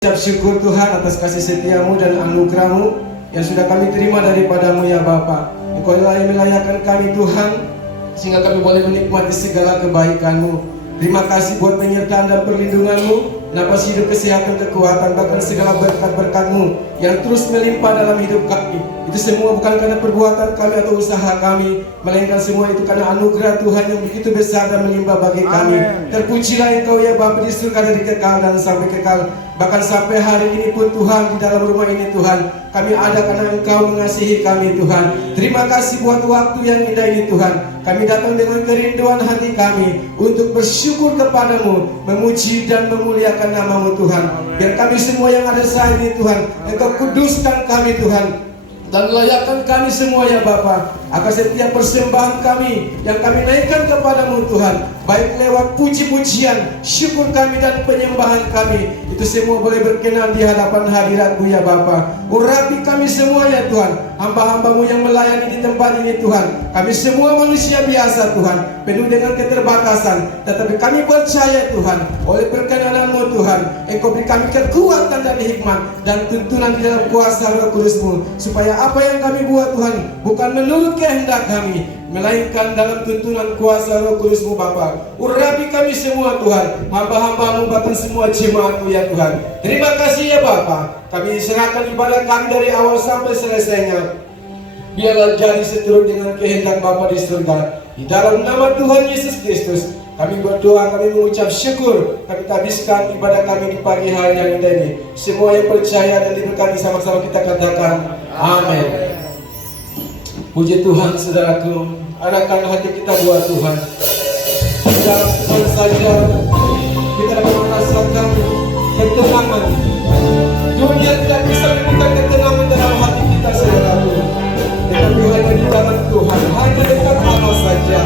Ucap syukur Tuhan atas kasih setiamu dan anugerahmu yang sudah kami terima daripadamu ya Bapa. Engkau yang melayakkan kami Tuhan, sehingga kami boleh menikmati segala kebaikanmu. Terima kasih buat penyertaan dan perlindunganmu, nafas hidup, kesehatan, kekuatan, bahkan segala berkat-berkatmu yang terus melimpah dalam hidup kami. Itu semua bukan karena perbuatan kami atau usaha kami, melainkan semua itu karena anugerah Tuhan yang begitu besar dan melimpah bagi kami. Terpujilah Engkau ya Bapa di surga dari kekal dan sampai kekal. Bahkan sampai hari ini pun Tuhan, di dalam rumah ini Tuhan, kami ada karena Engkau mengasihi kami Tuhan. Terima kasih buat waktu yang indah ini Tuhan. Kami datang dengan kerinduan hati kami untuk bersyukur kepadamu, memuji dan memuliakan namamu Tuhan. Biar kami semua yang ada saat ini Tuhan, Engkau kuduskan kami Tuhan, dan layakkan kami semua ya Bapa, agar setiap persembahan kami yang kami naikkan kepadamu Tuhan, baik lewat puji-pujian, syukur kami dan penyembahan kami, itu semua boleh berkenan di hadapan hadiratmu ya Bapa. Urapi kami semua ya Tuhan, hamba-hambamu yang melayani di tempat ini Tuhan. Kami semua manusia biasa Tuhan, penuh dengan keterbatasan, tetapi kami percaya Tuhan, oleh perkenananmu Tuhan, Engkau beri kami kekuatan dan hikmat dan tuntunan di dalam kuasa Roh Kudus-Mu, supaya apa yang kami buat Tuhan bukan menurut kehendak kami, melainkan dalam tuntunan kuasa Roh Kudus-Mu Bapa. Urapi kami semua Tuhan, hamba-hambamu bahkan semua jemaat-Mu ya Tuhan. Terima kasih ya Bapa. Kami serahkan ibadah kami dari awal sampai selesainya. Biarlah jadi seturut dengan kehendak Bapa di surga. Di dalam nama Tuhan Yesus Kristus kami berdoa, kami mengucap syukur. Kami habiskan ibadah kami di pagi hari yang indah ini. Semua yang percaya dan diberkati sama-sama kita katakan amin. Puji Tuhan saudaraku, arahkan hati kita buat Tuhan. Dalam Tuhan saja kita dapat merasakan ketenangan. Dunia tidak bisa memberikan ketenangan dalam hati kita saudaraku, tetapi hanya di dalam Tuhan, hanya dekat Allah saja.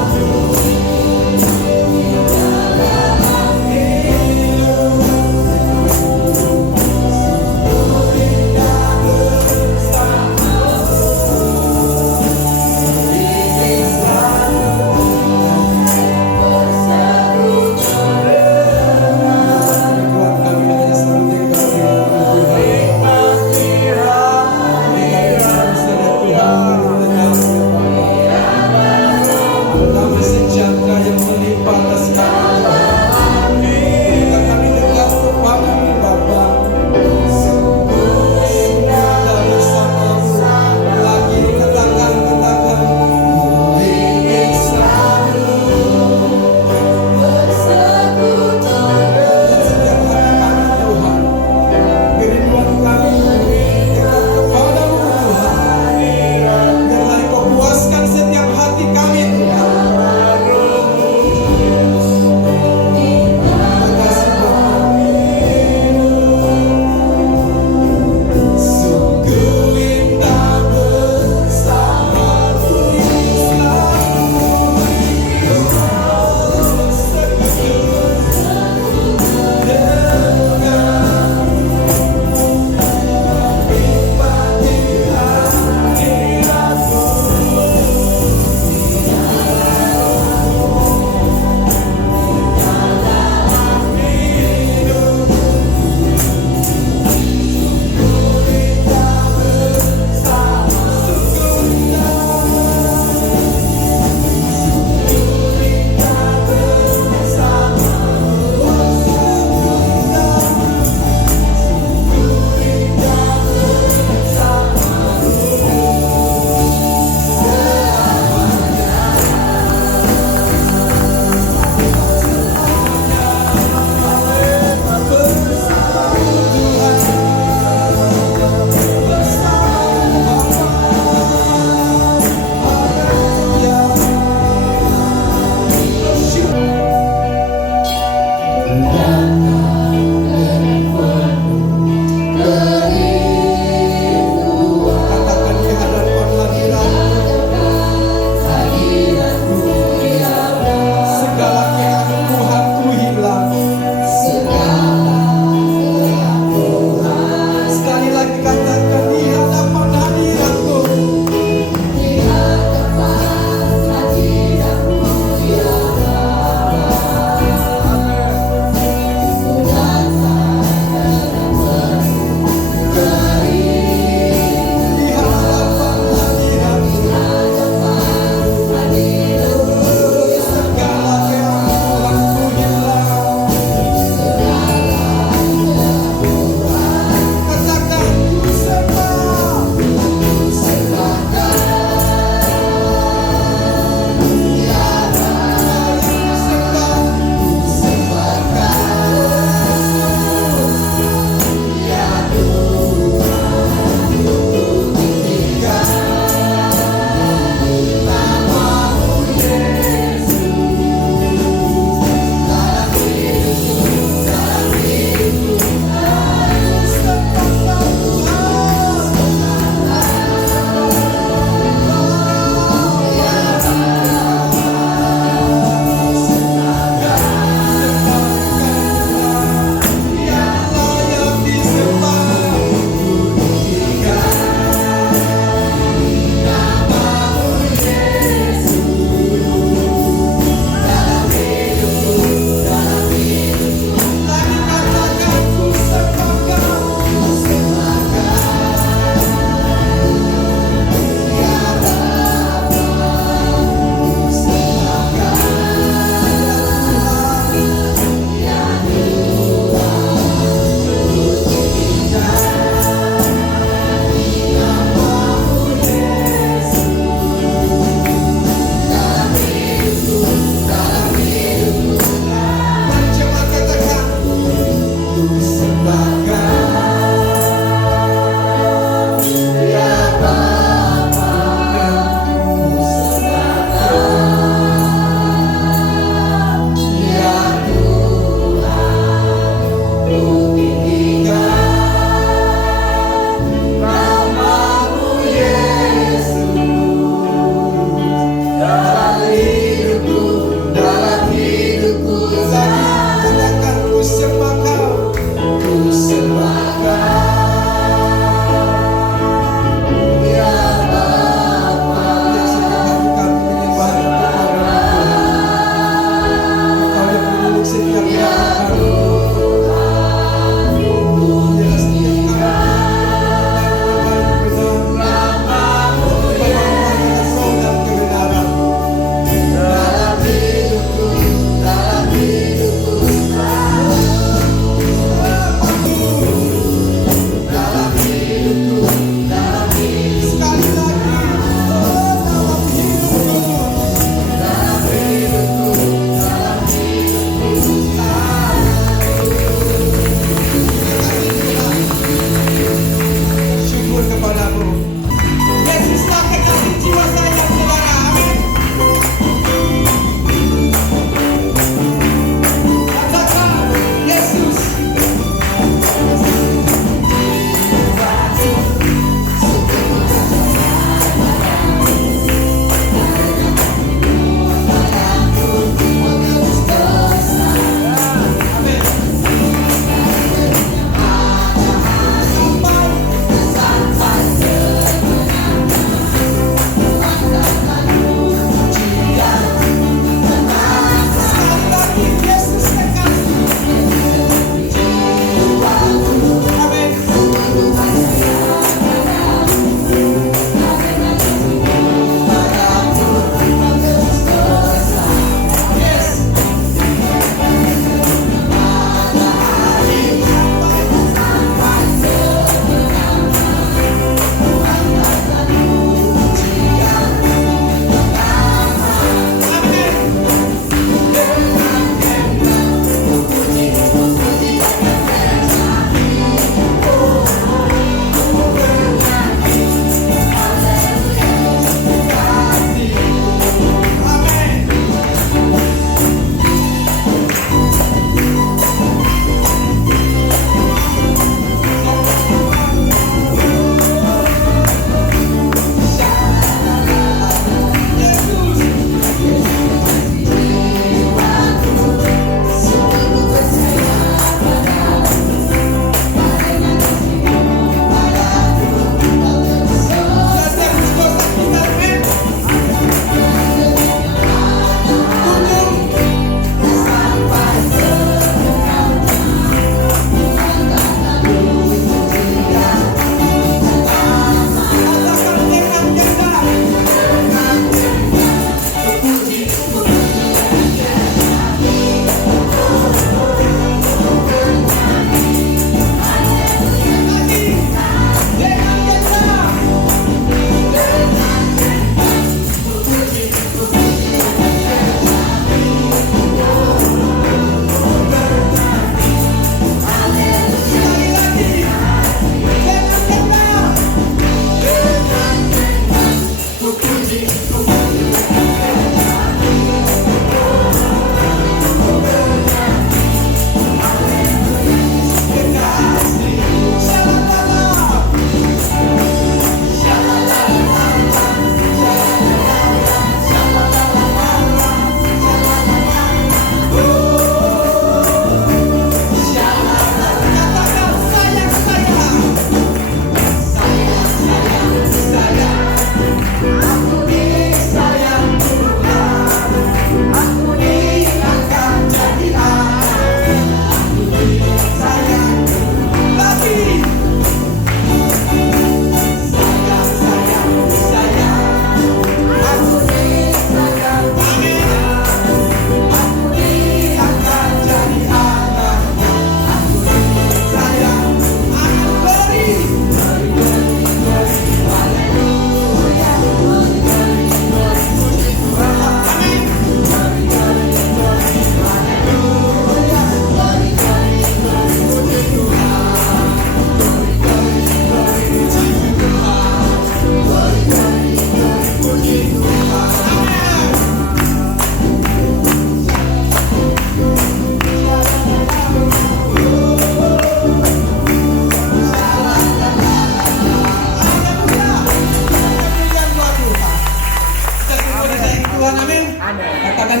Tuhan, amin. Amin. Katakan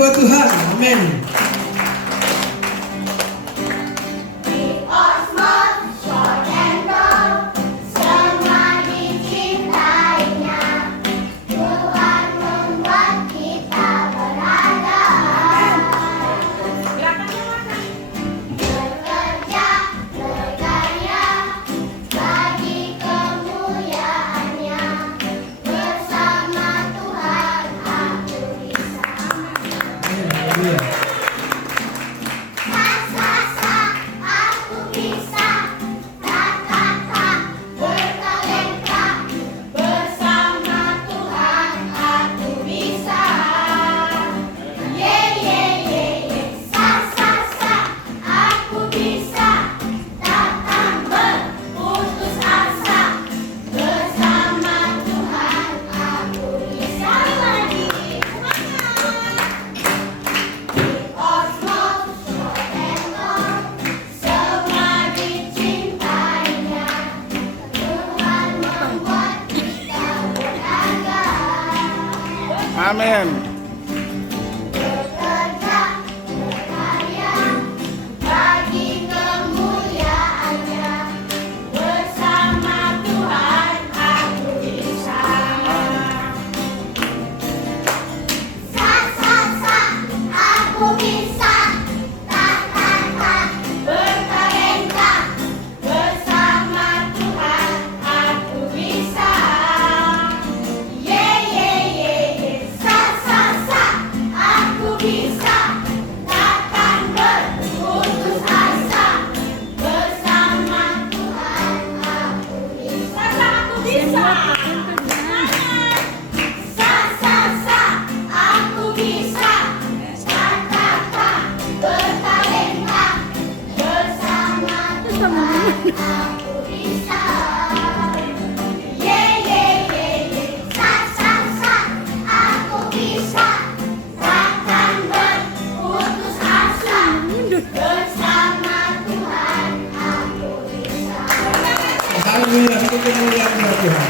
buat Tuhan. Amin. Amin. Bekerja, berkarya, bagi kemuliaannya. Bersama Tuhan aku bisa. Sa, sa, sa, aku bisa. Ta, ta, ta, bertalenta. Bersama Tuhan aku bisa. Ye, ye, ye, ye. Sa, sa, sa, aku bisa. Takkan berputus asa. Bersama Tuhan aku bisa. Aku bisa. Sa, sa, sa, aku bisa. Ta, ta, ta, bertalenta. Bersama Tuhan aku bisa. Ye, ye, ye, ye. Sa, sa, sa, aku bisa. Takkan berputus asa. Bersama Tuhan aku bisa. Haleluya, bagi kemuliaan buat Tuhan.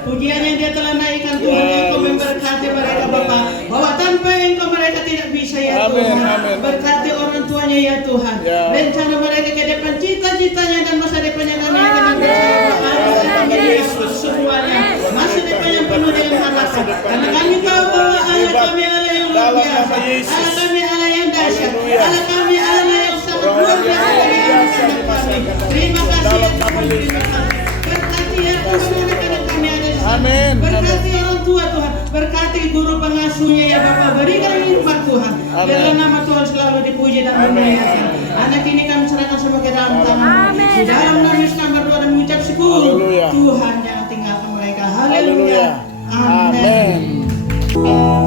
Pujian yang dia telah naikkan Tuhan, Engkau memberkati mereka Bapa, bahwa tanpa Engkau mereka tidak bisa ya Amin, Tuhan. amin. Berkati orang tuanya ya Tuhan. Ya. Rencana mereka ke depan, cita-citanya dan masa depannya kami akan menjadi Yesus semuanya. Masa depan yang penuh dengan harapan. Karena kami tahu bahwa Allah kami Allah yang luar Dalam biasa. nama Yesus. Allah kami Allah yang dahsyat. Haleluya. Allah kami Allah yang sangat luar biasa dari kami. Terima kasih ya Dalam nama Tuhan. Yesus. Terima kasih. Berkati ya Tuhan anak-anak kami ada di sana. Amin. Berkati orang tua Tuhan, berkati guru pengasuhnya ya Bapak, berikan hikmat Tuhan. Biarlah nama Tuhan selalu dipuji dan dimuliakan. Anak ini kami serahkan sebagai dalam tangan. Di dalam nama Yesus kami berdoa dan mengucap syukur. Haleluya. Tuhan yang tinggalkan mereka. Haleluya. Haleluya. Amin. Amin.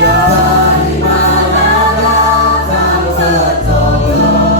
Dari mana datang pertolongan?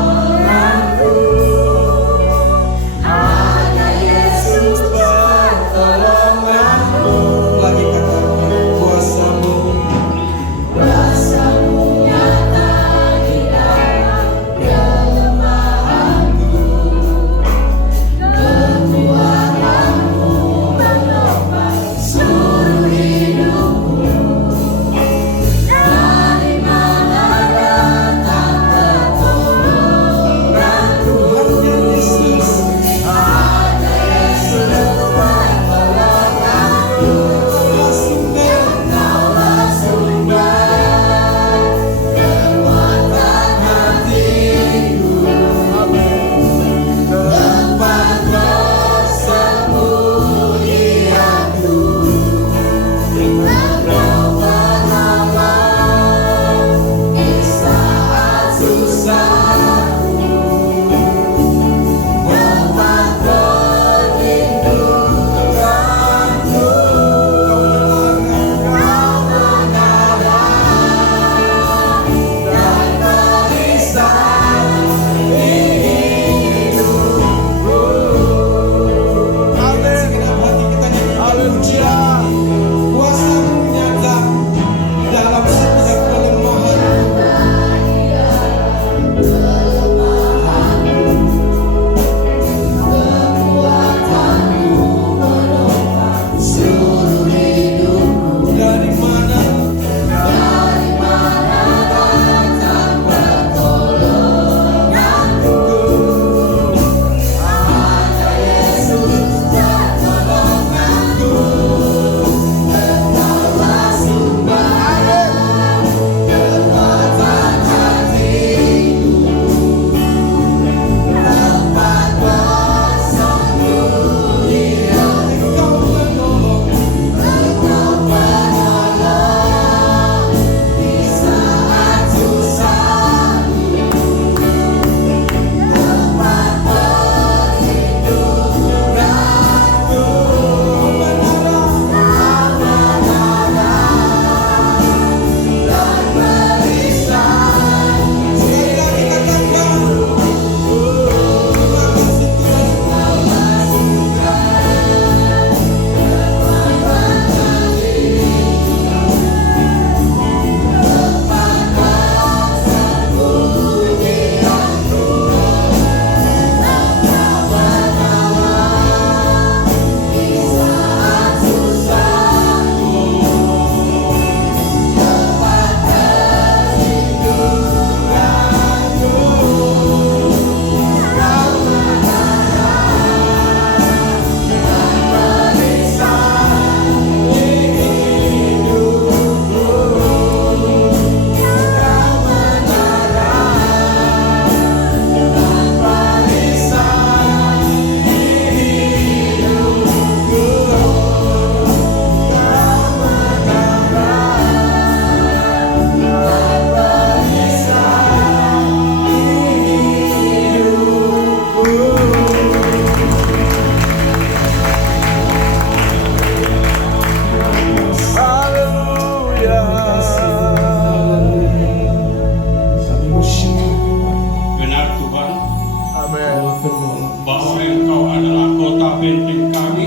bahwa Engkau adalah kota benteng kami,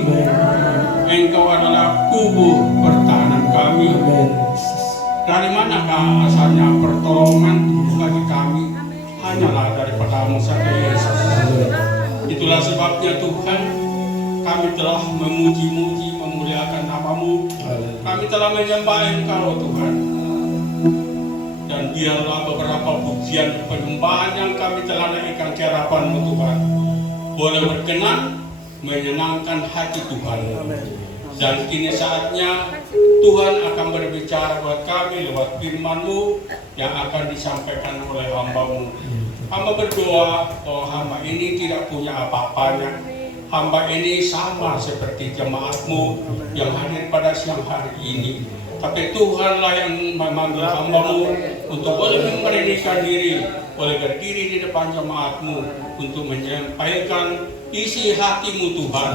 Engkau adalah kubu pertahanan kami. Dari manakah asalnya pertolongan bagi kami? Hanyalah daripada-Mu saja, Yesus. Itulah sebabnya Tuhan, kami telah memuji-muji, memuliakan nama-Mu. Kami telah menyembah Engkau, Tuhan. Dan biarlah beberapa pujian penyembahan yang kami telah naikkan ke hadapan-Mu, Tuhan, boleh berkenan menyenangkan hati Tuhan. Dan kini saatnya Tuhan akan berbicara buat kami lewat firman-Mu yang akan disampaikan oleh hamba-Mu. Hamba berdoa bahwa hamba ini tidak punya apa-apanya. Hamba ini sama seperti jemaat-Mu yang hadir pada siang hari ini. Tapi Tuhanlah yang memanggil hamba-Mu untuk boleh memberanikan diri, boleh berdiri di depan jemaat-Mu untuk menyampaikan isi hati-Mu Tuhan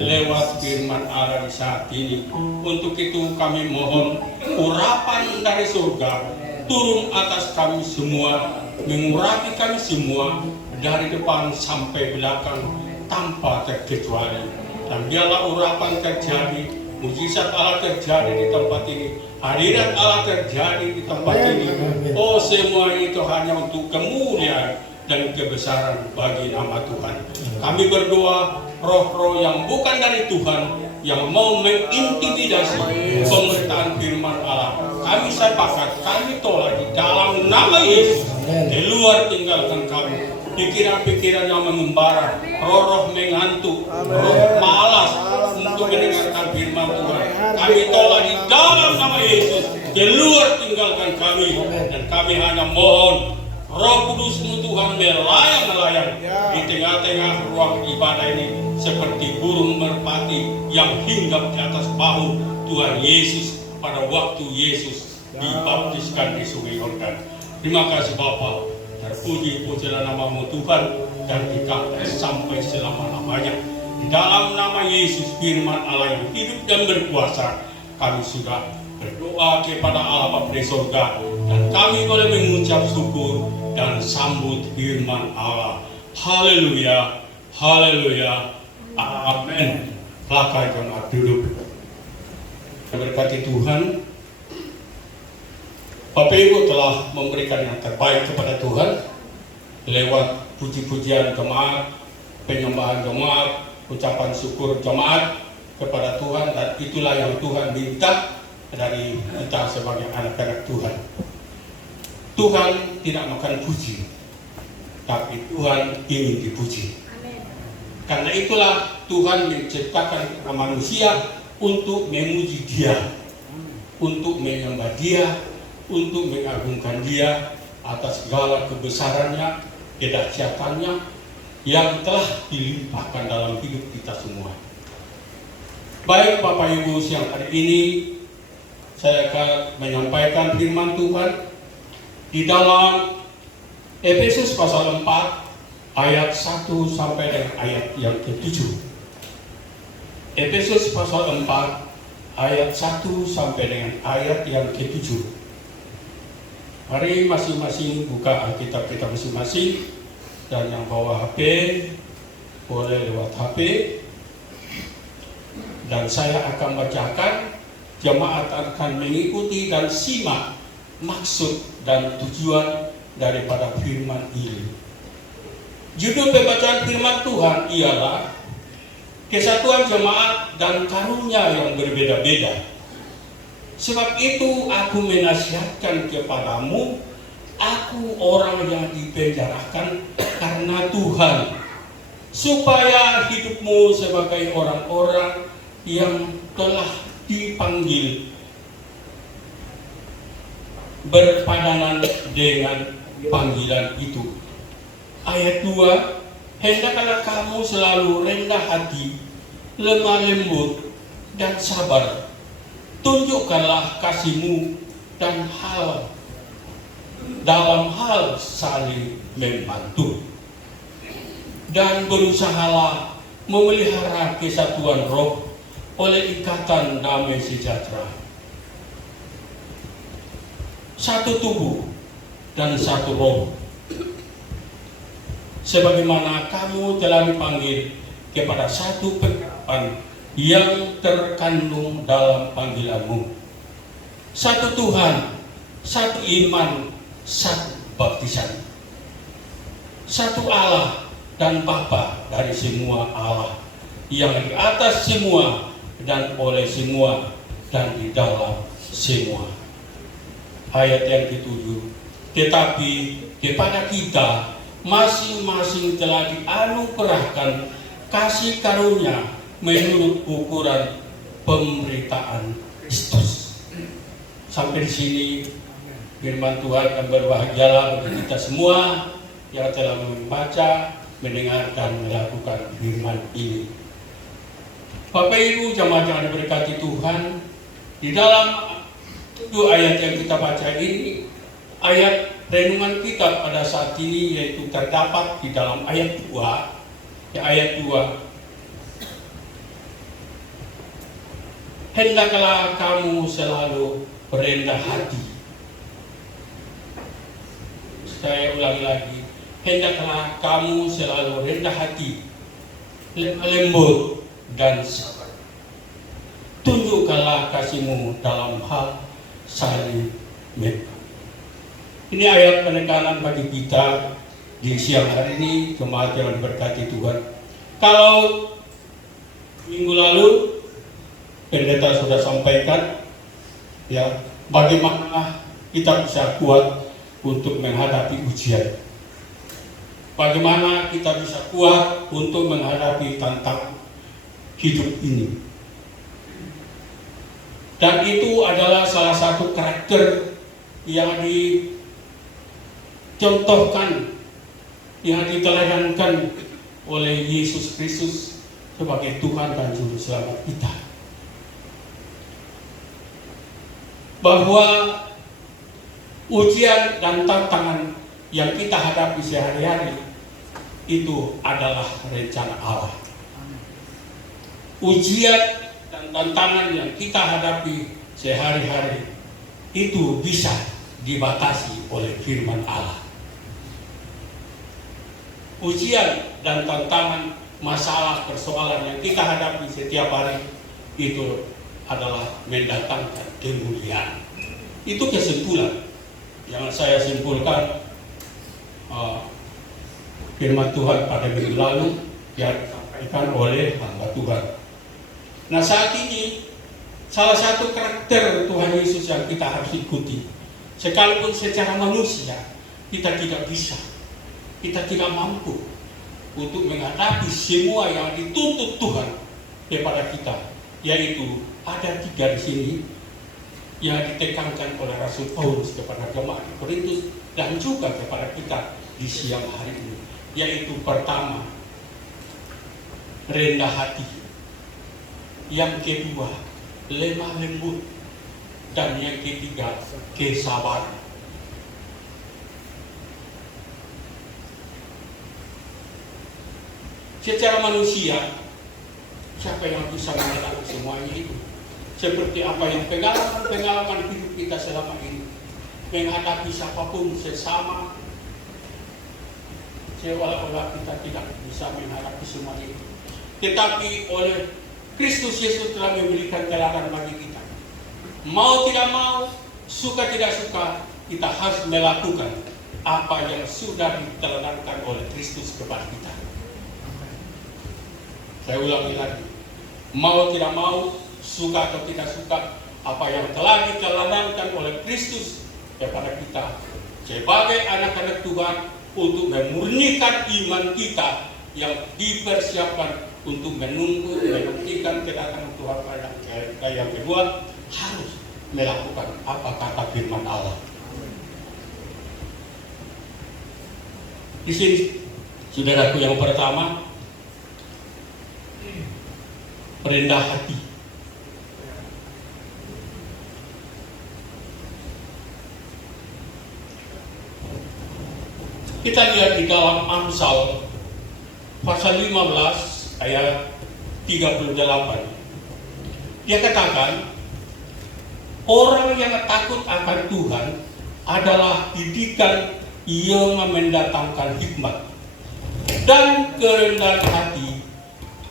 lewat firman Allah di saat ini. Untuk itu kami mohon urapan dari surga turun atas kami semua, mengurapi kami semua dari depan sampai belakang tanpa terkecuali. Dan biarlah urapan terjadi, mujizat Allah terjadi di tempat ini, hadirat Allah terjadi di tempat ini. Oh, semua itu hanya untuk kemuliaan dan kebesaran bagi nama Tuhan. Kami berdoa, roh-roh yang bukan dari Tuhan, yang mau mengintimidasi pemberitaan firman Allah, kami sepakat, kami tolak di dalam nama Yesus. Keluar tinggalkan kami. Pikiran-pikiran yang mengembara, roh-roh mengantuk, roh malas untuk mendengarkan firman Tuhan, kami tolak di dalam nama Yesus. Keluar tinggalkan kami. Dan kami hanya mohon Roh Kudus-Mu Tuhan melayang-layang di tengah-tengah ruang ibadah ini seperti burung merpati yang hinggap di atas bahu Tuhan Yesus pada waktu Yesus dibaptiskan di Sungai Yordan. Terima kasih Bapa. Terpuji-pujilah nama-Mu Tuhan dan dikabulkan sampai selama-lamanya. Di dalam nama Yesus, firman Allah yang hidup dan berkuasa, kami sudah berdoa kepada Allah Bapa di surga, dan kami boleh mengucap syukur dan sambut firman Allah. Haleluya, haleluya, amin. Silakan jemaat duduk. Berkati Tuhan, Bapak Ibu telah memberikan yang terbaik kepada Tuhan lewat puji-pujian jemaat, penyembahan jemaat, ucapan syukur jemaat kepada Tuhan, dan itulah yang Tuhan minta dari kita sebagai anak-anak Tuhan. Tuhan tidak makan puji, tapi Tuhan ingin dipuji. Karena itulah Tuhan menciptakan manusia untuk memuji Dia, untuk menyembah Dia, untuk mengagungkan Dia atas segala kebesarannya, kedahsyatannya yang telah dilimpahkan dalam hidup kita semua. Baik Bapak Ibu, siang hari ini saya akan menyampaikan firman Tuhan di dalam Efesus pasal 4 ayat 1 sampai dengan ayat yang ke-7. Efesus pasal 4 ayat 1 sampai dengan ayat yang ke-7. Mari masing-masing buka Alkitab kita masing-masing, dan yang bawa HP boleh lewat HP, dan saya akan bacakan, jemaat akan mengikuti dan simak maksud dan tujuan daripada firman ini. Judul pembacaan firman Tuhan ialah Kesatuan Jemaat dan Karunia yang Berbeda-beda. Sebab itu aku menasihatkan kepadamu, aku orang yang dipenjarakan karena Tuhan, supaya hidupmu sebagai orang-orang yang telah dipanggil berpadanan dengan panggilan itu. Ayat 2, hendaklah kamu selalu rendah hati, lemah lembut, dan sabar. Tunjukkanlah kasih-Mu dan dalam hal saling membantu, dan berusahalah memelihara kesatuan roh oleh ikatan damai sejahtera. Satu tubuh dan satu roh, sebagaimana kamu telah dipanggil kepada satu pengharapan yang terkandung dalam panggilanmu. Satu Tuhan, satu iman, satu baptisan. Satu Allah dan Bapa dari semua Allah, yang di atas semua dan oleh semua dan di dalam semua. Ayat yang ke-7. Tetapi kepada kita masing-masing telah dianugerahkan kasih karunia menurut ukuran pemberitaan Kristus. Sampai di sini firman Tuhan, dan berbahagialah bagi kita semua yang telah membaca, mendengarkan, melakukan firman ini. Bapak Ibu jemaat yang diberkati Tuhan, di dalam 7 ayat yang kita baca ini, ayat renungan kita pada saat ini yaitu terdapat di dalam ayat 2. Ayat 2. Hendaklah kamu selalu berendah hati. Saya ulangi lagi. Hendaklah kamu selalu rendah hati, lembut dan sabar. Tunjukkanlah kasihmu dalam hal saling membantu. Ini ayat penekanan bagi kita di siang hari ini, jemaat yang diberkati Tuhan. Kalau minggu lalu pendeta sudah sampaikan, ya, bagaimana kita bisa kuat untuk menghadapi ujian. Bagaimana kita bisa kuat untuk menghadapi tantangan hidup ini. Dan itu adalah salah satu karakter yang dicontohkan, yang diteladankan oleh Yesus Kristus sebagai Tuhan dan Juru Selamat kita. Bahwa ujian dan tantangan yang kita hadapi sehari-hari itu adalah rencana Allah. Ujian dan tantangan yang kita hadapi sehari-hari itu bisa dibatasi oleh firman Allah. Ujian dan tantangan, masalah, persoalan yang kita hadapi setiap hari itu adalah mendatangkan kemuliaan. Itu kesimpulan yang saya simpulkan firman Tuhan pada minggu lalu yang disampaikan oleh hamba Tuhan. Nah, saat ini salah satu karakter Tuhan Yesus yang kita harus ikuti, sekalipun secara manusia kita tidak bisa, kita tidak mampu untuk menghadapi semua yang dituntut Tuhan kepada kita, yaitu ada 3 di sini yang ditekankan oleh Rasul Paulus kepada jemaat di Korintus dan juga kepada kita di siang hari ini, yaitu pertama, rendah hati. Yang kedua, lemah lembut. Dan yang ketiga, kesabaran. Secara manusia, siapa yang bisa menghadapi semuanya itu? Seperti apa yang pengalaman hidup kita selama ini, menghadapi siapapun sesama, seolah-olah kita tidak bisa menghadapi semua itu. Tetapi oleh Kristus Yesus telah memberikan teladan bagi kita. Mau tidak mau, suka tidak suka, kita harus melakukan apa yang sudah diteladankan oleh Kristus kepada kita. Saya ulangi lagi. Mau tidak mau, suka atau tidak suka, apa yang telah diteladankan oleh Kristus kepada kita sebagai anak-anak Tuhan untuk memurnikan iman kita yang dipersiapkan untuk menunggu, menantikan kedatangan Tuhan yang kedua, harus melakukan apa kata firman Allah. Di sini, saudaraku, yang pertama, rendah hati. Kita lihat di dalam Amsal pasal 15 ayat 38. Dia katakan, orang yang takut akan Tuhan adalah didikan yang mendatangkan hikmat. Dan kerendahan hati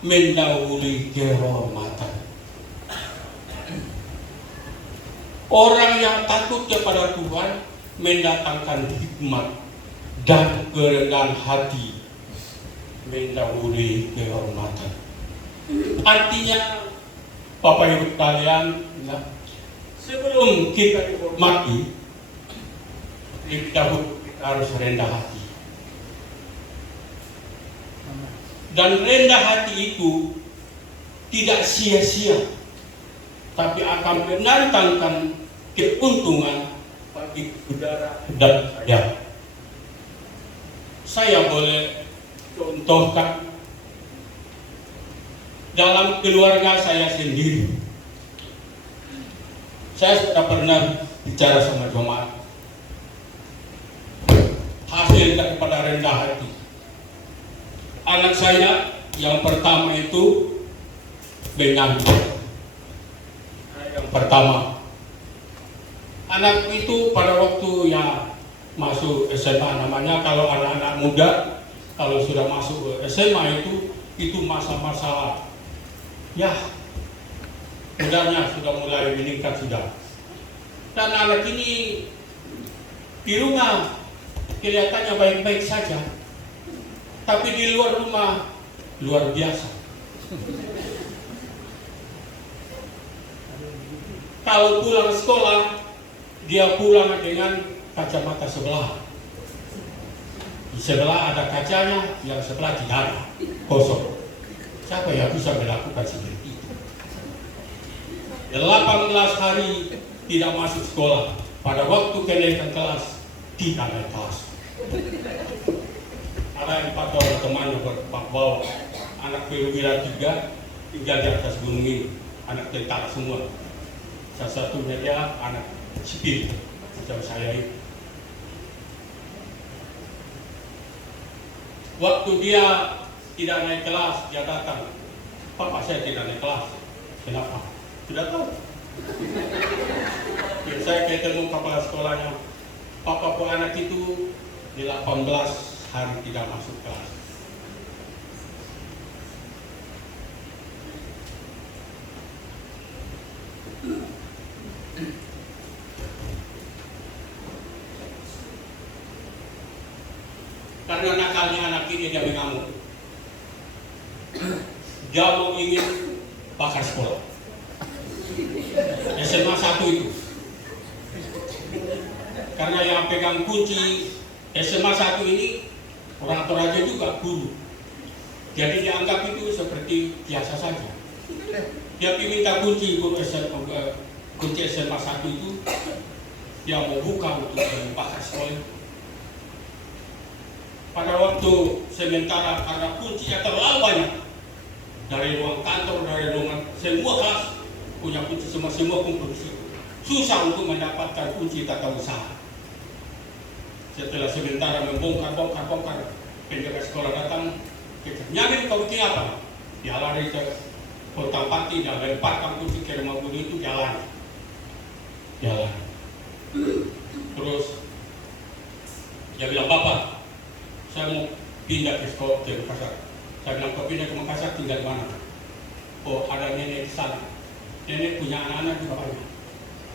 mendahului kehormatan. Orang yang takut kepada Tuhan mendatangkan hikmat, dan kerendahan hati mendahului kehormatan. Artinya, Bapak Ibu kalian, sebelum kita dihormati, kita harus rendah hati. Dan rendah hati itu tidak sia-sia, tapi akan mendatangkan keuntungan bagi saudara dan saya. Saya boleh contohkan dalam keluarga saya sendiri. Saya sudah pernah bicara sama jemaat. Hasil daripada rendah hati. Anak saya yang pertama itu Benyamin. Yang pertama, anak itu pada waktu ya masuk SMA, namanya kalau anak-anak muda kalau sudah masuk SMA itu masa-masa ya mudanya sudah mulai meningkat sudah. Dan anak ini di rumah kelihatannya baik-baik saja, tapi di luar rumah luar biasa. Kalau pulang sekolah, dia pulang dengan kacamata sebelah. Di sebelah ada kacanya, yang sebelah tidak ada, kosong. Siapa yang bisa melakukan seperti itu? 18 hari tidak masuk sekolah. Pada waktu kenaikan kelas, tidak naik kelas. Ada 4 orang temannya berbawa anak perwira 3 tinggal di atas gunung ini, anak tentara semua. Salah satunya dia anak sipil macam saya ini. Waktu dia tidak naik kelas, dia datang, "Papa, saya tidak naik kelas." "Kenapa?" "Tidak tahu." Saya ketemu kepala sekolahnya, "Papa, bu anak itu 18 hari tidak masuk kelas." Karena nakalnya anak ini dia mengamuk. Dia mau ingin bakar sekolah. SMA 1 itu. Karena yang pegang kunci SMA 1 ini orang Toraja juga guru. Jadi dianggap itu seperti biasa saja. Dia minta kunci guru kunci SMA 1 itu, dia mau buka untuk bakar sekolah. Pada waktu sementara karena kuncinya terlalu banyak, dari ruang kantor, dari ruangan, semua kelas punya kunci, semua kumpul di situ. Susah untuk mendapatkan kunci tata usaha. Setelah sementara membongkar, penjaga sekolah datang, "Nyamin, kau bikin apa?" Dia lari ke kota Pati, dia lemparkan kunci ke rumah guru itu, dia lari. Terus dia bilang, "Bapak, saya mau pindah ke sekolah ke Makassar." Saya bilang, "Kau pindah ke Makassar, tinggal di mana?" "Oh, ada nenek di sana. Nenek punya anak-anak juga banyak.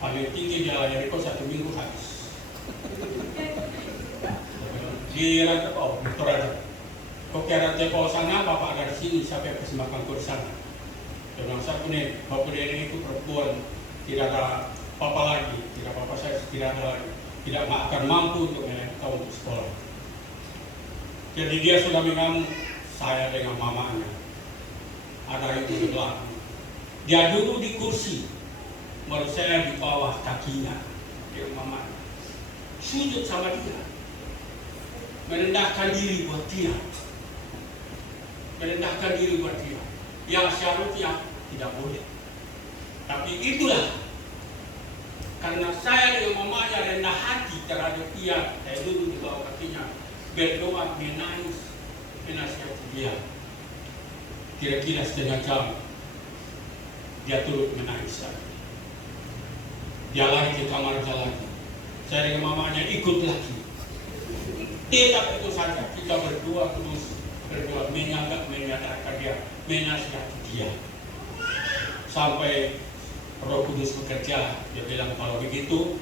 Paling tinggi dia layani kau 1 minggu habis." Di Rantepau, di Toraja. "Kau ke Rantepau sana, bapak ada di sini, siapa yang kasih makan kau di sana?" Dia bilang, "Satu nih, bapak nenek itu perempuan, tidak ada papa lagi, tidak papa saya, tidak ada lagi, tidak akan mampu untuk melayani kau untuk sekolah." Jadi dia sudah mengamuk, saya dengan mamanya. Ada ibu sebelah. Dia duduk di kursi, baru saya di bawah kakinya dengan mamanya. Sujud sama dia, merendahkan diri buat dia, yang seharusnya tidak boleh. Tapi itulah, karena saya dengan mamanya rendah hati terhadap dia, saya duduk di bawah kakinya, berdoa, menangis, menasihati dia. Kira-kira setengah jam, dia turut menangis lagi. Dia lari ke kamar lagi. Saya dengan mamanya ikut lagi. Tetap itu saja, kita berdua terus Kedua, menyadarkan dia, menasihati dia. Sampai Roh Kudus bekerja, dia bilang kalau begitu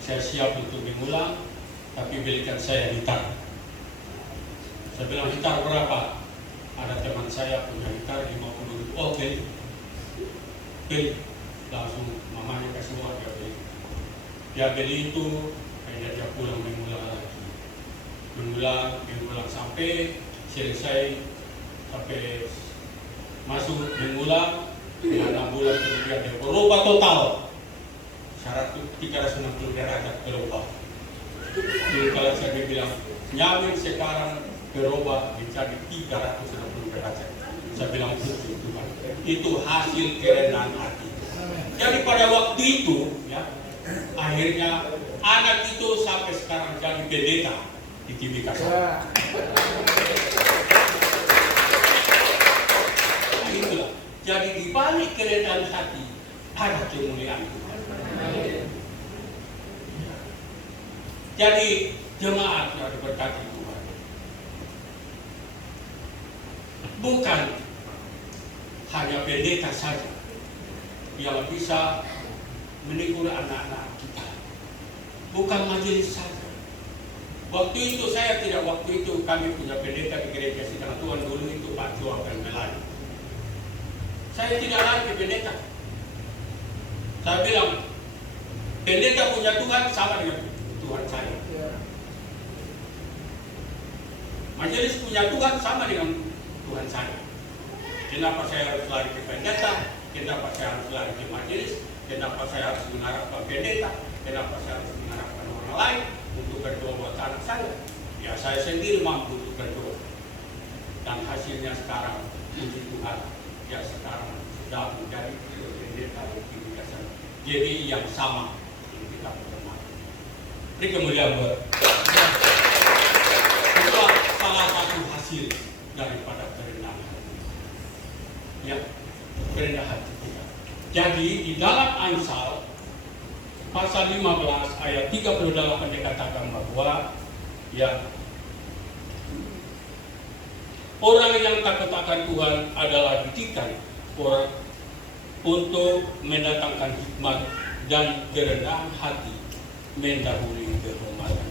saya siap untuk mengulang, tapi belikan saya gitar. Saya bilang gitar berapa? Ada teman saya punya gitar 50.000. Oh beli. Langsung mamanya kasih uang, dia beli. Dia beli itu, akhirnya dia pulang mengulang lagi. Mengulang sampai selesai, sampai masuk mengulang. 6 bulan kemudian dia berubah total 360 derajat berubah. Jadi kalau saya bilang nyamin sekarang berubah menjadi 360 derajat, saya bilang itu Tuhan, itu hasil kerendahan hati. Jadi pada waktu itu ya, akhirnya anak itu sampai sekarang jadi pendeta di Timika. Itulah. Jadi di balik kerendahan hati ada kemuliaan Tuhan. Jadi jemaat yang diberkati Tuhan, bukan hanya pendeta saja yang bisa menegur anak-anak kita, bukan majelis saja. Waktu itu kami punya pendeta di gereja Sidang Tuhan dulu itu Pak Joa dan Melani. Saya tidak lagi pendeta. Saya bilang, pendeta punya Tuhan sama dengan Tuhan saya. Majelis punya Tuhan sama dengan Tuhan saya. Kenapa saya harus lari ke pendeta? Kenapa saya harus lari ke majelis? Kenapa saya harus mengharapkan pendeta? Kenapa saya harus mengharapkan orang lain untuk berdoa buat anak saya? Ya saya sendiri mampu untuk berdoa. Dan hasilnya sekarang puji Tuhan. Ya sekarang sudah menjadi pendeta di Timika. Jadi yang sama yang kita pertemukan. Beri kemuliaan buat. Itulah salah satu hasil daripada kerendahan hati. Ya, kerendahan hati kita. Jadi di dalam Amsal pasal 15 ayat 38 dikatakan bahwa ya, orang yang takut akan Tuhan adalah didikan orang untuk mendatangkan hikmat dan kerendahan hati mendahului kehormatan.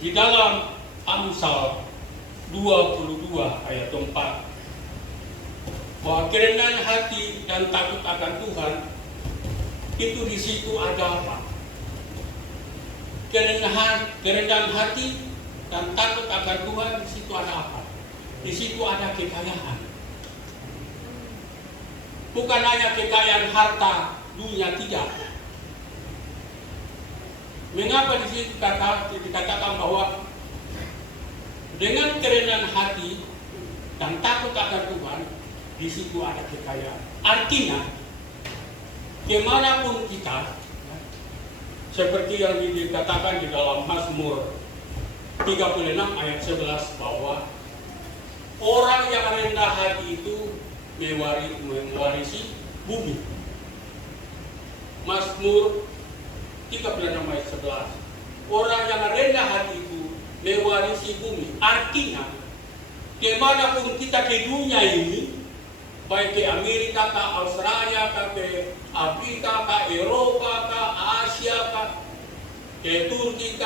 Di dalam Amsal 22 ayat 4 bahwa kerendahan hati dan takut akan Tuhan itu di situ ada apa? Kerendahan hati dan takut akan Tuhan di situ ada apa? Di situ ada kekayaan. Bukan hanya kekayaan harta dunia, tidak. Mengapa di situ dikatakan bahwa dengan kerendahan hati dan takut akan Tuhan di situ ada kekayaan. Artinya kemanapun kita, seperti yang dikatakan di dalam Mazmur 36 ayat 11 bahwa orang yang rendah hati itu mewarisi bumi. Mazmur 36 ayat 11. Orang yang rendah hati itu mewarisi bumi. Artinya kemanapun kita ke dunia ini, baik ke Amerika, ke Australia, ke Afrika, ke Eropa, ke Asia, ke Turki,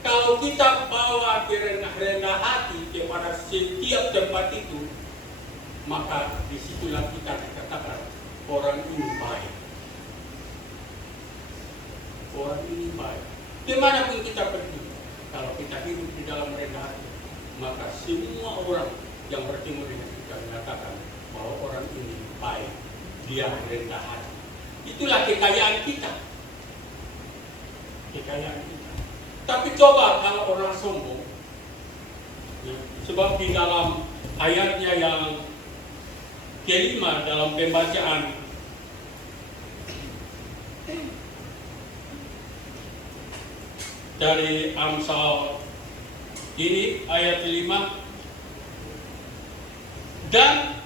kalau kita bawa kerendah hati kepada setiap tempat itu, maka disitulah kita dikatakan orang ini baik. Orang ini baik. Dimanapun kita pergi, kalau kita hidup di dalam rendah hati, maka semua orang yang bertemu dengan kita mengatakan bahwa orang ini baik, dia rendah hati. Itulah kekayaan kita. Kekayaan kita. Tapi coba kalau orang sombong, ya, sebab di dalam ayatnya yang kelima dalam pembacaan dari Amsal ini ayat 5, dan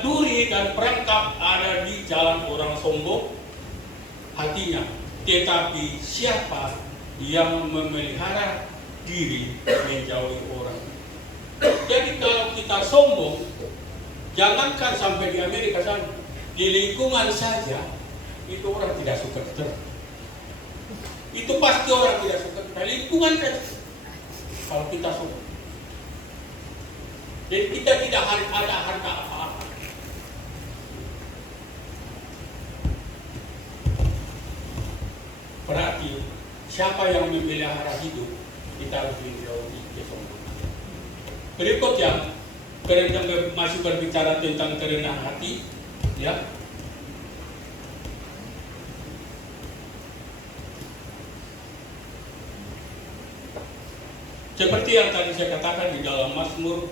duri dan perangkap ada di jalan orang sombong hatinya, tetapi siapa yang memelihara diri menjauhi orang. Jadi kalau kita sombong, jangankan sampai di Amerika sana, di lingkungan saja itu orang tidak suka kita. Itu pasti orang tidak suka kita. Lingkungan saja. Kalau kita sombong, jadi kita tidak ada harga apa-apa. Berarti siapa yang memelihara hidup, kita harus menjauhi kesombongan. Berikut yang masih berbicara tentang kerendahan hati, ya. Seperti yang tadi saya katakan di dalam Mazmur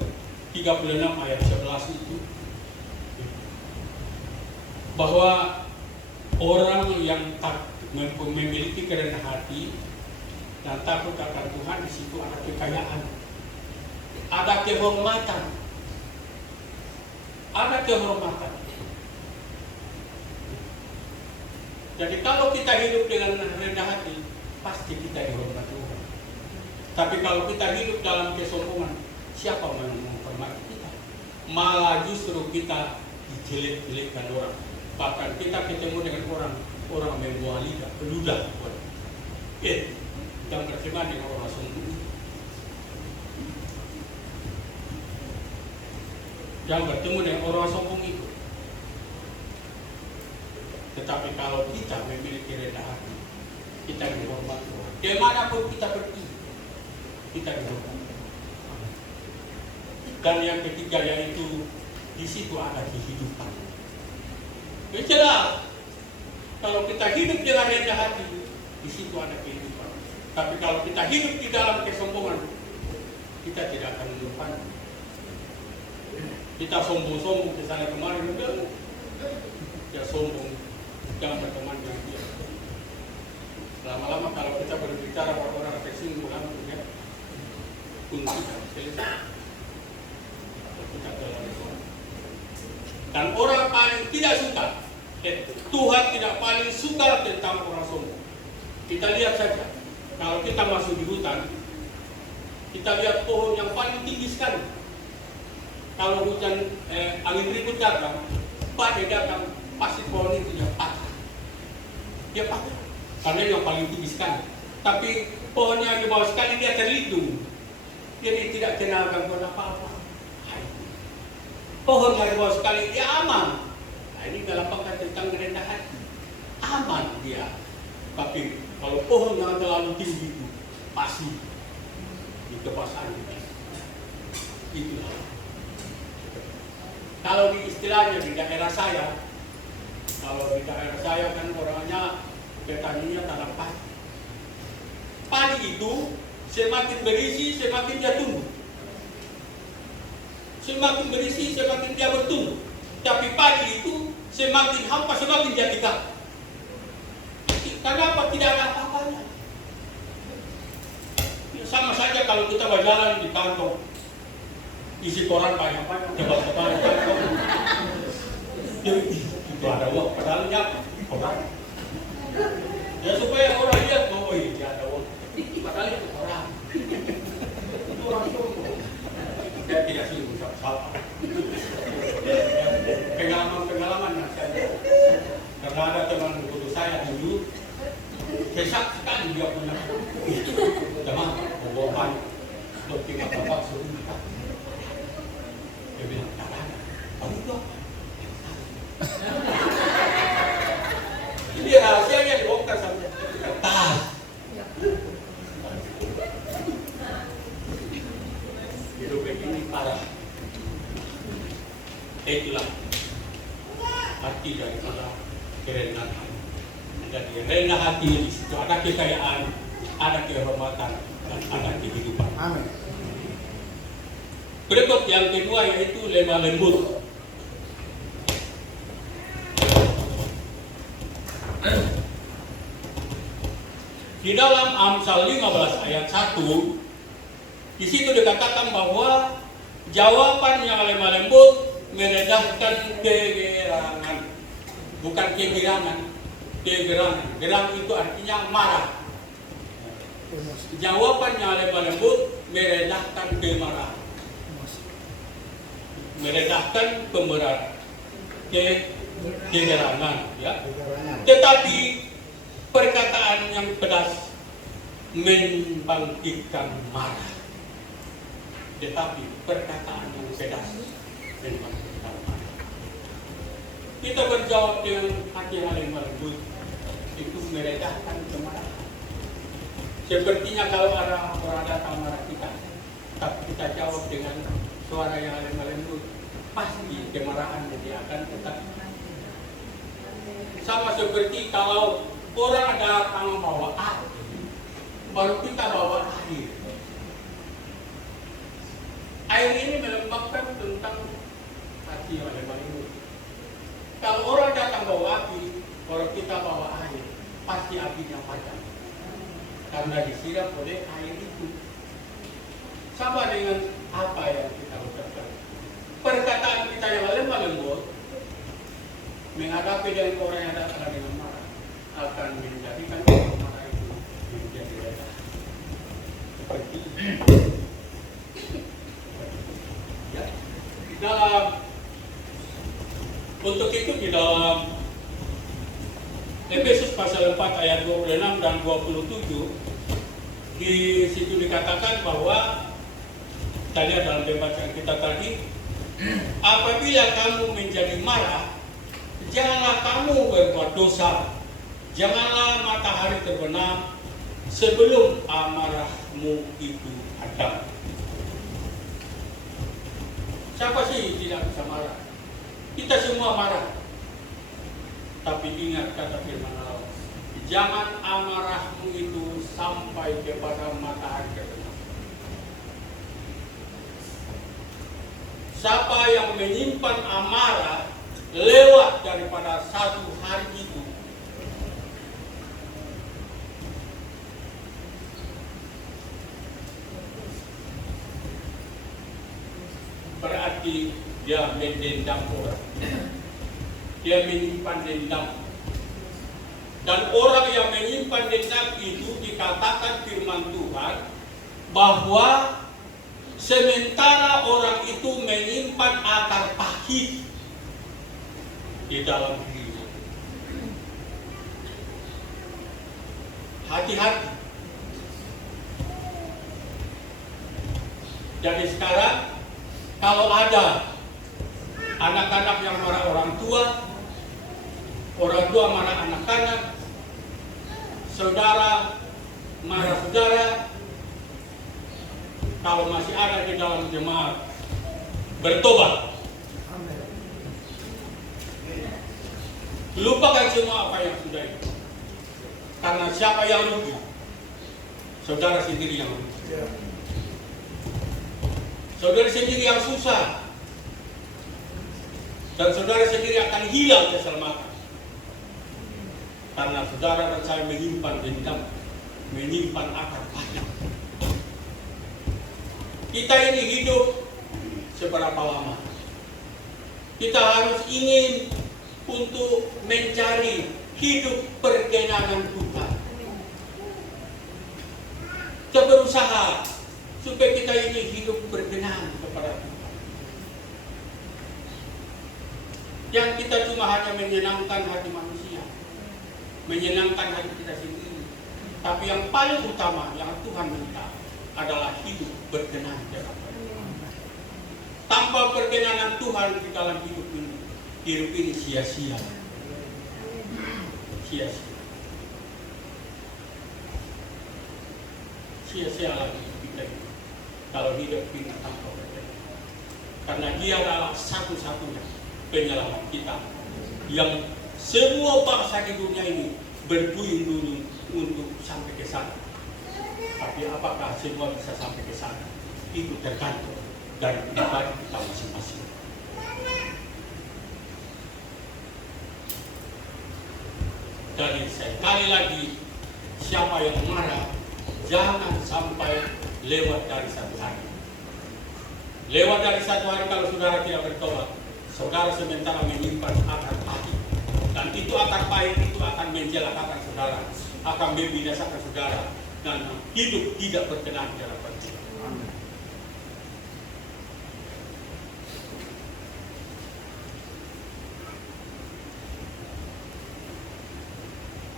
36 ayat 11 itu, bahwa orang yang memiliki kerendahan hati dan takut akan Tuhan, di situ ada kekayaan, ada kehormatan, ada kehormatan. Jadi kalau kita hidup dengan rendah hati, pasti kita dihormati Tuhan. Tapi kalau kita hidup dalam kesombongan, siapa yang menghormati kita? Malah justru kita dijelek-jelekkan orang. Bahkan kita ketemu dengan orang membuang lidah, peludah. Yang berteman dengan orang sombong. Yang bertemu dengan orang sombong itu. Tetapi kalau kita memiliki rendah hati, kita dihormati orang. Dimanapun kita pergi, kita dihormati. Dan yang ketiga yaitu di situ ada kehidupan. Jelas, kalau kita hidup dengan rendah hati, di situ ada kehidupan. Tapi kalau kita hidup di dalam kesombongan, kita tidak akan menemukan. Kita sombong-sombong ke sana kemarin, ya sombong, jangan berteman dengan dia. Lama-lama kalau kita berbicara orang tersinggung, ya, pun kita selesai. Dan orang paling tidak suka, Tuhan tidak paling suka tentang orang sombong. Kita lihat saja, kalau kita masuk di hutan, kita lihat pohon yang paling tinggi sekali. Kalau hujan angin ribut datang, badai datang, pasti pohon itu dia patah. Dia patah, karena yang paling tinggi sekali. Tapi pohon yang di bawah sekali dia terlindung, jadi tidak kena gangguan apa-apa. Pohon yang di bawah sekali dia aman. Nah, ini dalam pakaian tentang rendah hati, aman dia. Tapi kalau pohon yang terlalu tinggi itu pasti ditebas angin. Itulah. Kalau di istilahnya di daerah saya, kalau di daerah saya kan orangnya petaninya tanam padi. Padi itu semakin berisi semakin dia tumbuh. Semakin berisi semakin dia bertumbuh. Tapi padi itu semakin hampa semakin dia tegak. Kenapa tidak ada apa-apanya? Sama saja kalau kita berjalan di kantor, isi koran banyak-banyak, tebal-tebal kantor. Itu ada uang, padahal nyapa koran. Ya supaya orang lihat, oh ini ada uang. Padahal itu koran. Itu orang sombong. Dia tidak singgung siapa-siapa. Pengalaman saya. Karena ada teman guru saya dulu, kesak sekali dia punya teman bawa banyak seperti bapak suruh kita. Dia bilang tak ada, kamu itu apa? Ini rahasianya dibongkar sampai tas. Hidup begini parah. Itulah arti daripada kerendahan hati. Jadi rendah hati di situ ada kekayaan, ada kehormatan, dan ada kehidupan. Amin. Berikut yang kedua yaitu lemah lembut. Di dalam Amsal 15 ayat 1, di situ dikatakan bahwa jawaban yang lemah lembut merendahkan kegerangan, bukan kegirangan. Kegerangan, gerang itu artinya marah. Jawabannya lemah lembut meredahkan kemarahan, meredahkan kemarahan, kegerangan, ya. Tetapi perkataan yang pedas membangkitkan marah. Tetapi perkataan yang pedas membangkitkan marah. Kita berjawab dengan hati yang lemah lembut, itu meredahkan kemarahan. Sepertinya kalau orang datang marah kita, tapi kita jawab dengan suara yang lemah lembut, pasti kemarahan dia akan tetap. Sama seperti kalau orang datang bawa air, baru kita bawa air. Air ini melembabkan tentang hati yang lemah lembut. Kalau orang datang bawa api, baru kita bawa air, pasti apinya padam. Karena disiram oleh air itu. Sama dengan apa yang kita ucapkan. Perkataan kita yang lemah lembut menghadapi dengan orang yang datang dengan marah akan menjadikan orang marah itu menjadi redah. Seperti itu. Ya. Untuk itu di dalam Efesus pasal 4 ayat 26 dan 27 di situ dikatakan bahwa tadi dalam pembacaan kita tadi, apabila kamu menjadi marah, janganlah kamu berbuat dosa, janganlah matahari terbenam sebelum amarahmu itu ada. Siapa sih tidak bisa marah? Kita semua marah. Tapi ingat kata firman Allah, jangan amarahmu itu sampai kepada matahari terbenam. Siapa yang menyimpan amarah lewat daripada satu hari itu, berarti dia mendendam orang. Dia menyimpan dendam. Dan orang yang menyimpan dendam itu dikatakan firman Tuhan bahwa sementara orang itu menyimpan akar pahit di dalam dirinya. Hati-hati. Jadi sekarang kalau ada anak-anak yang marah orang tua marah anak-anak, saudara marah saudara, kalau masih ada di dalam jemaat, bertobat. Lupakan semua apa yang sudah itu. Karena siapa yang rugi? Saudara sendiri yang rugi. Saudara sendiri yang susah. Dan saudara sendiri akan hilang keselamatan. Karena saudara dan saya menyimpan dendam, menyimpan akar pahit. Kita ini hidup seberapa lama? Kita harus ingin untuk mencari hidup perkenanan Tuhan. Kita berusaha supaya kita ini hidup berkenan kepada Tuhan. Yang kita cuma hanya menyenangkan hati manusia, menyenangkan hati kita sendiri. Tapi yang paling utama yang Tuhan minta adalah hidup berkenan kepada Tuhan. Tanpa perkenanan Tuhan di dalam hidup ini sia-sia. Sia-sia. Sia-sia lagi kita ini kalau hidup ini tanpa perkenanan. Karena Dia adalah satu-satunya penyelamat kita yang semua bangsa di dunia ini berduyun-duyun untuk sampai ke sana. Tapi apakah semua bisa sampai ke sana? Itu tergantung dari pribadi kita masing-masing. Jadi sekali lagi, siapa yang marah jangan sampai lewat dari satu hari. Lewat dari satu hari kalau saudara tidak bertobat, saudara sementara menyimpan akar pahit. Dan itu akar pahit itu akan menjelakakan saudara, akan membinasakan saudara. dan hidup tidak berkenan di hadapan Tuhan.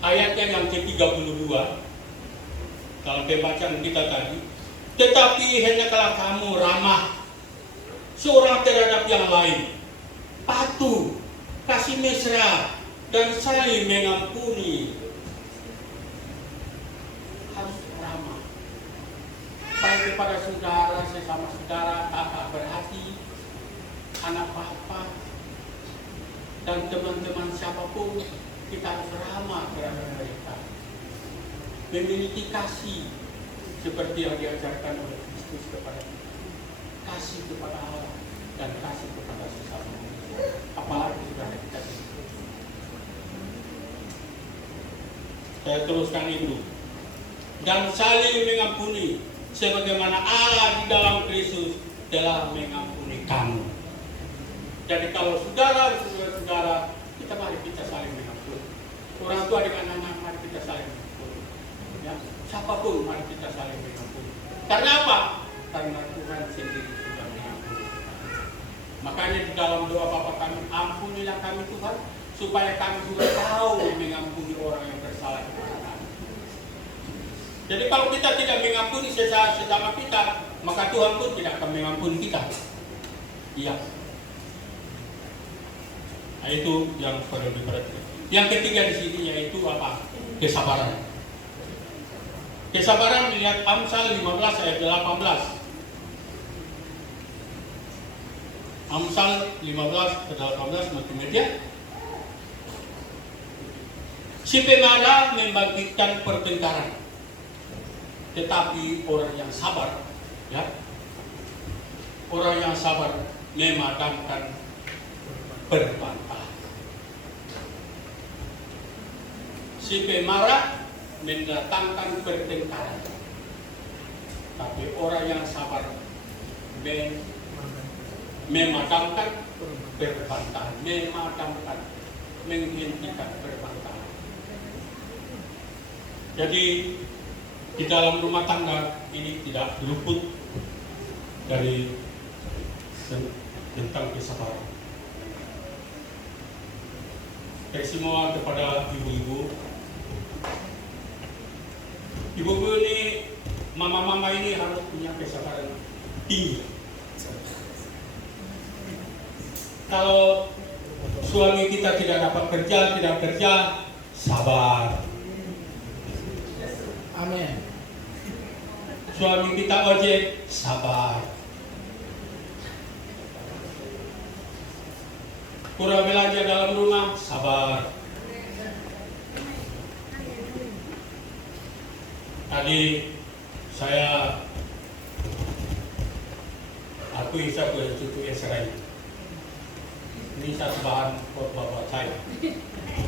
Ayatnya yang ke-32 dalam pembacaan kita tadi, tetapi hendaklah kamu ramah seorang terhadap yang lain, patuh, kasih mesra, dan saling mengampuni. Harus ramah, baik kepada saudara, sesama saudara, kakak berhati, anak bapak, dan teman-teman siapapun. Kita harus ramah terhadap mereka, memiliki kasih seperti yang diajarkan oleh Kristus kepada kita, kasih kepada Allah dan kasih kepada sesama. Apalagi sudah kita sebut. Saya teruskan itu, dan saling mengampuni sebagaimana Allah di dalam Kristus telah mengampuni kamu. Jadi kalau saudara, kita mari kita saling mengampuni. Orang tua dengan anak, mari kita saling mengampuni. Ya, siapapun mari kita saling mengampuni. Karena apa? Karena Tuhan sendiri sudah mengampuni. Makanya di dalam doa Bapa kami, ampunilah kami Tuhan, supaya kami juga tahu mengampuni orang yang bersalah kepada kami. Jadi kalau kita tidak mengampuni sesama kita, maka Tuhan pun tidak akan mengampuni kita. Iya. Nah, itu yang perlu diperhatikan. Yang ketiga di sini yaitu apa? Kesabaran. Kesabaran dilihat Amsal 15 ayat 18. Amsal 15 ayat 18 multimedia. Si pemarah membangkitkan pertengkaran, tetapi orang yang sabar, ya, orang yang sabar memadamkan perbantahan. Si pemarah mendatangkan pertengkaran, tapi orang yang sabar memadamkan perbantahan, menghentikan perbantahan. Jadi di dalam rumah tangga ini tidak luput dari tentang kesabaran. Semua kepada ibu-ibu. Ibu-ibu ini, mama-mama ini harus punya kesabaran tinggi. Kalau suami kita tidak dapat kerja, sabar. Amin. Suami kita ojek, sabar. Kurang belanja dalam rumah, sabar. Tadi saya akui saya cucu Israel. Ini satu bahan buat saya.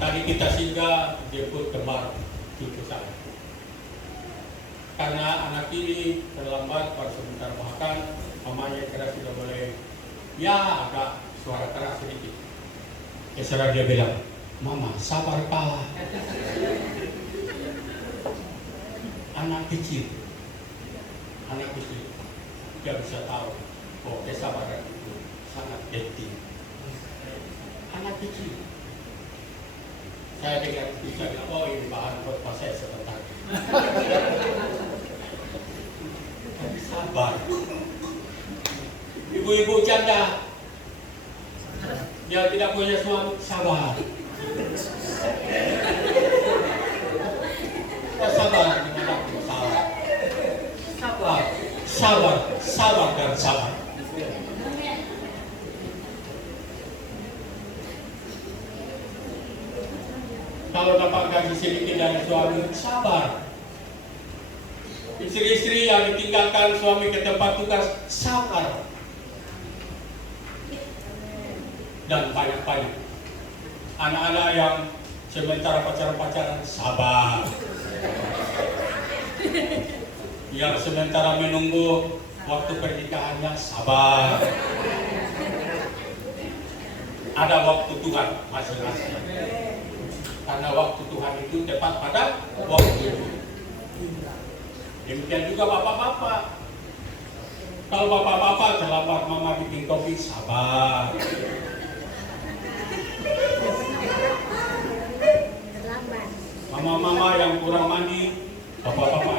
Tadi kita singgah jemput kembar cucu saya. Karena anak ini terlambat pada sebentar makan, mamanya kira sudah boleh, ya agak suara keras sedikit. Israel dia bilang, Mama sabar Pak. Anak kecil dia bisa tahu bahwa kesabaran itu sangat penting. Anak kecil, saya dengar bisa bilang, oh ini bahan buat saya sebentar. Tapi sabar. Ibu-ibu janda, dia tidak punya suami, sabar. Sabar dimanapun salah. Sabar dan sabar. Kalau dapat gaji sedikit dari suami, sabar. Istri-istri yang ditinggalkan suami ke tempat tugas, sabar. Dan banyak-banyak anak-anak yang sementara pacaran-pacaran, sabar. Yang sementara menunggu waktu pernikahannya, sabar. Ada waktu Tuhan masing-masing. Karena waktu Tuhan itu tepat pada waktu itu. Demikian juga bapak-bapak. Kalau bapak-bapak terlambat mama bikin kopi, sabar. Mama-mama yang kurang mandi, bapak-bapak.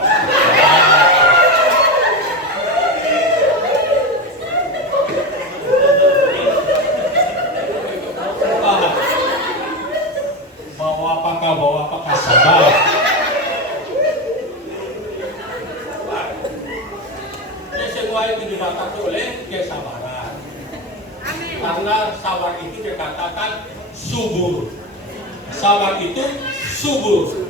Bawa apakah sabar. Semua itu dibatasi oleh kesabaran. Karena sabar itu dikatakan subur. Sabar itu subur.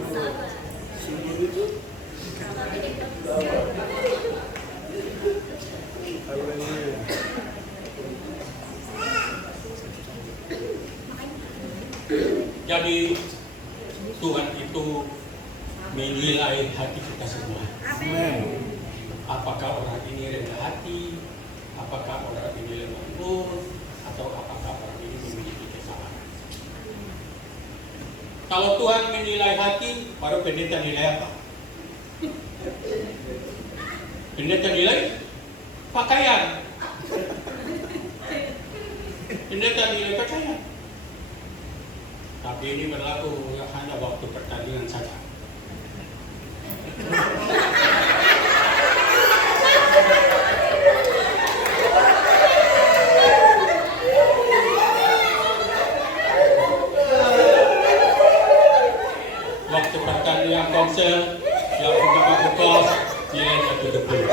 Jadi Tuhan itu menilai hati kita semua. Apakah orang ini rendah hati, apakah orang ini lemah lembut, atau apakah orang ini memiliki kesalahan. Kalau Tuhan menilai hati, baru pendeta nilai apa? Pendeta nilai pakaian. Pendeta nilai pakaian. Tapi ini berlaku hanya waktu pertandingan saja. Waktu pertandingan konser, yang punya baju kos, nilainya 70.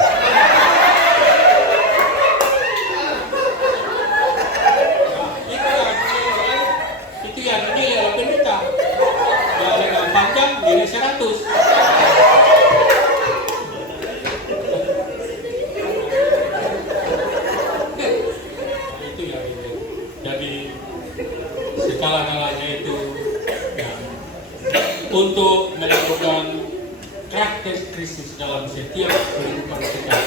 Itu yang nilai oleh pendeta. Yang lengan panjang nilai 100. Itu yang itu. Jadi segala-galanya itu ya, untuk melakukan praktek Kristus dalam setiap kehidupan kita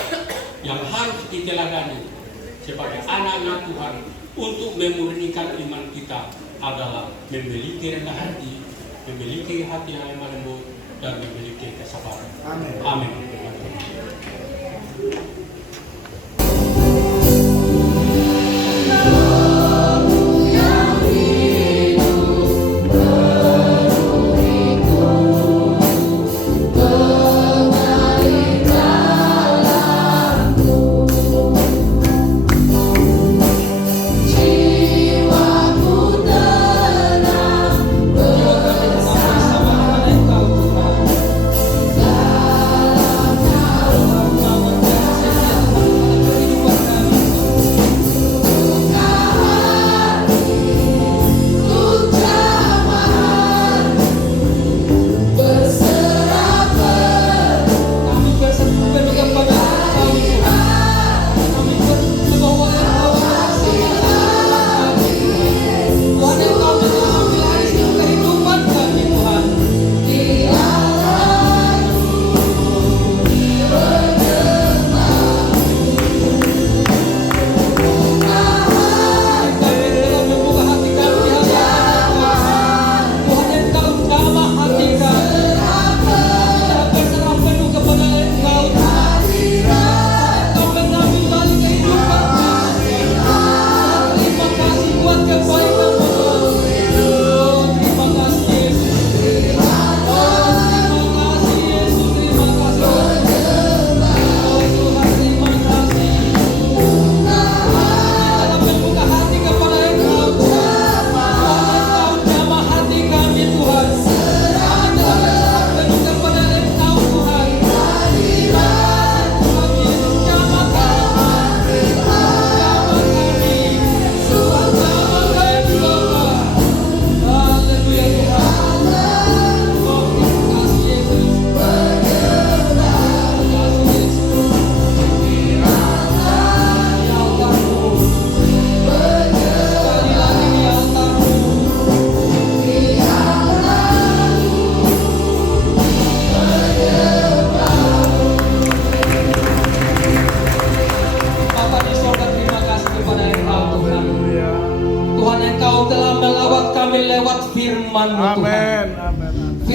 yang harus diteladani sebagai anak-anak Tuhan untuk memurnikan iman kita adalah memiliki rendah hati, memiliki hati yang lemah lembut, dan memiliki kesabaran. Amin. Amin.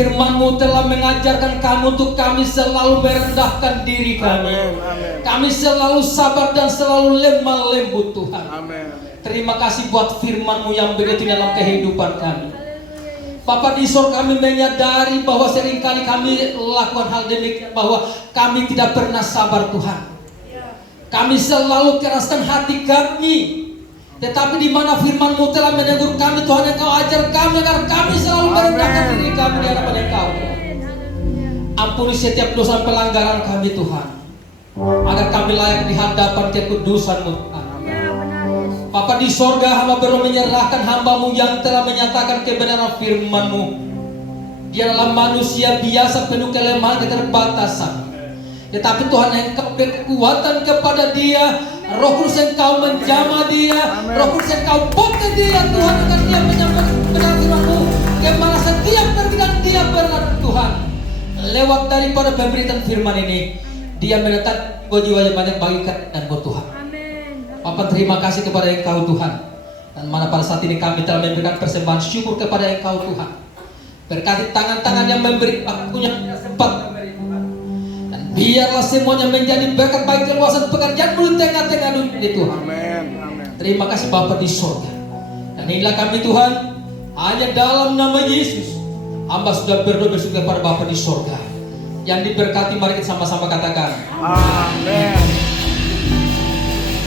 Firman-Mu telah mengajarkan kami untuk kami selalu merendahkan diri kami. Amin. Amin. Kami selalu sabar dan selalu lemah lembut Tuhan. Amin. Terima kasih buat firman-Mu yang begitu dalam kehidupan kami. Bapa di sorga, kami menyadari bahwa seringkali kami lakukan hal demikian, bahwa kami tidak pernah sabar Tuhan. Kami selalu keraskan hati kami. Tetapi di mana firman-Mu telah menegur kami Tuhan, Engkau ajar kami agar kami selalu merendahkan diri kami di hadapan Engkau. Ampuni setiap dosa pelanggaran kami Tuhan, agar kami layak di hadapan kekudusan-Mu Tuhan. Bapa di sorga, hamba baru menyerahkan hamba-Mu yang telah menyatakan kebenaran firman-Mu. Dia adalah manusia biasa penuh kelemahan keterbatasan. Tetapi Tuhan, Engkau beri kekuatan kepada dia. Roh Kudus Engkau menjamah dia. Roh Kudus Engkau pakai dia Tuhan, agar dia menyampaikan kebenaran firman-Mu kemana setiap pergi dan dia berada Tuhan. Lewat daripada pemberitaan firman ini, dia menetap jiwa-jiwa yang banyak bagi dan buat Tuhan. Bapak, terima kasih kepada Engkau Tuhan. Dan mana pada saat ini kami telah memberikan persembahan syukur kepada Engkau Tuhan. Berkati tangan-tangan yang memberi waktunya sempat memberi Tuhan. Dan biarlah semuanya menjadi berkat bagi keluasan pekerjaan-Mu di tengah-tengah dunia ini Tuhan. Amin. Amin. Terima kasih Bapa di surga. Dan inilah kami Tuhan, hanya dalam nama Yesus hamba sudah berdoa bersyukur kepada Bapa di surga. Yang diberkati, mari kita sama-sama katakan Amin.